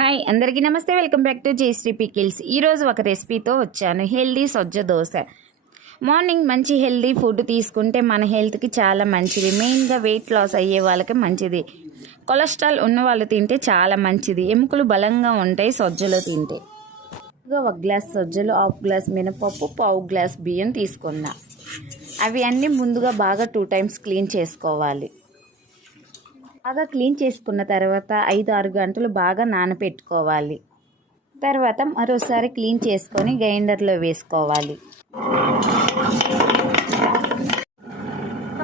Hi అందరికీ నమస్తే, welcome back to Jayashree pickles. ఈరోజు ఒక రెసిపీతో వచ్చాను, హెల్దీ సొజ్జ దోశ. మార్నింగ్ మంచి హెల్దీ ఫుడ్ తీసుకుంటే మన హెల్త్కి చాలా మంచిది. మెయిన్గా వెయిట్ లాస్ అయ్యే వాళ్ళకి మంచిది. కొలెస్ట్రాల్ ఉన్న వాళ్ళు తింటే చాలా మంచిది. ఎముకలు బలంగా ఉంటాయి సొజ్జలో తింటే. ఒక గ్లాస్ సొజ్జలు, హాఫ్ గ్లాస్ మినపప్పు, పావు గ్లాస్ బియ్యం తీసుకున్నా. అవి అన్నీ ముందుగా బాగా 2 times క్లీన్ చేసుకోవాలి. బాగా క్లీన్ చేసుకున్న తర్వాత 5-6 గంటలు బాగా నానబెట్టుకోవాలి. తర్వాత మరోసారి క్లీన్ చేసుకొని గ్రైండర్లో వేసుకోవాలి.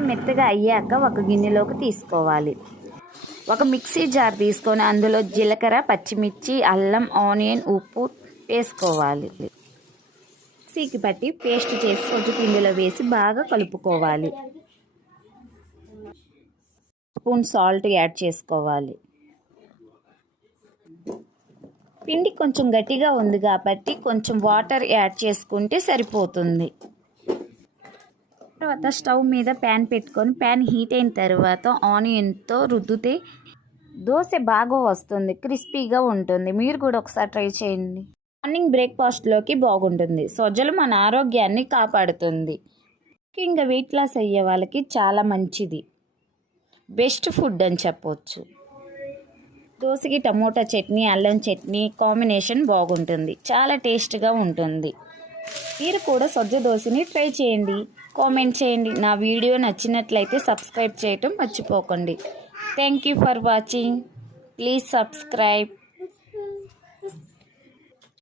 మెత్తగా అయ్యాక ఒక గిన్నెలోకి తీసుకోవాలి. ఒక మిక్సీ జార్ తీసుకొని అందులో జీలకర్ర, పచ్చిమిర్చి, అల్లం, ఆనియన్, ఉప్పు వేసుకోవాలి. మిక్సీకి పట్టి పేస్ట్ చేసి సొజ్జు పిండిలో వేసి బాగా కలుపుకోవాలి. స్పూన్ సాల్ట్ యాడ్ చేసుకోవాలి. పిండి కొంచెం గట్టిగా ఉంది కాబట్టి కొంచెం వాటర్ యాడ్ చేసుకుంటే సరిపోతుంది. తర్వాత స్టవ్ మీద ప్యాన్ పెట్టుకొని ప్యాన్ హీట్ అయిన తర్వాత ఆనియన్తో రుద్దితే దోశ బాగా వస్తుంది, క్రిస్పీగా ఉంటుంది. మీరు కూడా ఒకసారి ట్రై చేయండి. మార్నింగ్ బ్రేక్ఫాస్ట్లోకి బాగుంటుంది. సొజ్జలు మన ఆరోగ్యాన్ని కాపాడుతుంది. ముఖ్యంగా వెయిట్ లాస్ అయ్యే వాళ్ళకి చాలా మంచిది, బెస్ట్ ఫుడ్ అని చెప్పవచ్చు. దోశకి టమోటా చట్నీ, అల్లం చట్నీ కాంబినేషన్ బాగుంటుంది, చాలా టేస్ట్గా ఉంటుంది. మీరు కూడా సొజ్జ దోశని ట్రై చేయండి, కామెంట్ చేయండి. నా వీడియో నచ్చినట్లయితే సబ్స్క్రైబ్ చేయటం మర్చిపోకండి. Thank you for watching. Please subscribe.